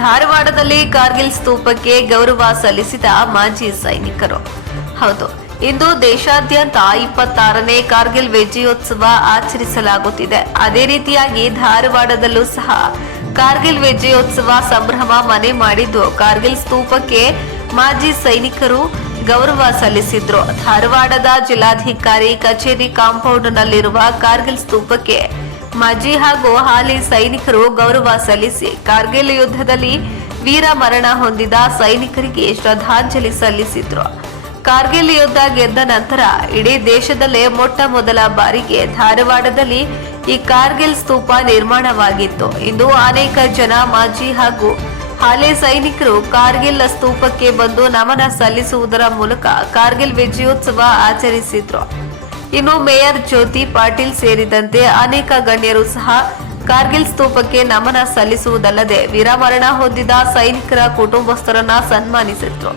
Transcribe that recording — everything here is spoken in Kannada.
ಧಾರವಾಡದಲ್ಲಿ ಕಾರ್ಗಿಲ್ ಸ್ತೂಪಕ್ಕೆ ಗೌರವ ಸಲ್ಲಿಸಿದ ಮಾಜಿ ಸೈನಿಕರು. ಹೌದು, ಇಂದು ದೇಶಾದ್ಯಂತ 26ನೇ ಕಾರ್ಗಿಲ್ ವಿಜಯೋತ್ಸವ ಆಚರಿಸಲಾಗುತ್ತಿದೆ. ಅದೇ ರೀತಿಯಾಗಿ ಧಾರವಾಡದಲ್ಲೂ ಸಹ ಕಾರ್ಗಿಲ್ ವಿಜಯೋತ್ಸವ ಸಂಭ್ರಮ ಮನೆ ಮಾಡಿದ್ದು, ಕಾರ್ಗಿಲ್ ಸ್ತೂಪಕ್ಕೆ ಮಾಜಿ ಸೈನಿಕರು ಗೌರವ ಸಲ್ಲಿಸಿದ್ರು. ಧಾರವಾಡದ ಜಿಲ್ಲಾಧಿಕಾರಿ ಕಚೇರಿ ಕಾಂಪೌಂಡ್ನಲ್ಲಿರುವ ಕಾರ್ಗಿಲ್ ಸ್ತೂಪಕ್ಕೆ ಮಾಜಿ ಹಾಗೂ ಹಾಲಿ ಸೈನಿಕರು ಗೌರವ ಸಲ್ಲಿಸಿ ಕಾರ್ಗಿಲ್ ಯುದ್ಧದಲ್ಲಿ ವೀರ ಮರಣ ಹೊಂದಿದ ಸೈನಿಕರಿಗೆ ಶ್ರದ್ಧಾಂಜಲಿ ಸಲ್ಲಿಸಿದ್ರು. ಕಾರ್ಗಿಲ್ ಯುದ್ಧ ಗೆದ್ದ ನಂತರ ಇಡೀ ದೇಶದಲ್ಲೇ ಮೊಟ್ಟ ಮೊದಲ ಬಾರಿಗೆ ಧಾರವಾಡದಲ್ಲಿ ಈ ಕಾರ್ಗಿಲ್ ಸ್ತೂಪ ನಿರ್ಮಾಣವಾಗಿತ್ತು. ಇಂದು ಅನೇಕ ಜನ ಮಾಜಿ ಹಾಗೂ ಹಾಲಿ ಸೈನಿಕರು ಕಾರ್ಗಿಲ್ ಸ್ತೂಪಕ್ಕೆ ಬಂದು ನಮನ ಸಲ್ಲಿಸುವುದರ ಮೂಲಕ ಕಾರ್ಗಿಲ್ ವಿಜಯೋತ್ಸವ ಆಚರಿಸಿದ್ರು. ಇನ್ನು ಮೇಯರ್ ಜ್ಯೋತಿ ಪಾಟೀಲ್ ಸೇರಿದಂತೆ ಅನೇಕ ಗಣ್ಯರು ಸಹ ಕಾರ್ಗಿಲ್ ಸ್ತೂಪಕ್ಕೆ ನಮನ ಸಲ್ಲಿಸುವುದಲ್ಲದೆ ವೀರಮರಣ ಹೊಂದಿದ ಸೈನಿಕರ ಕುಟುಂಬಸ್ಥರನ್ನ ಸನ್ಮಾನಿಸಿದ್ರು.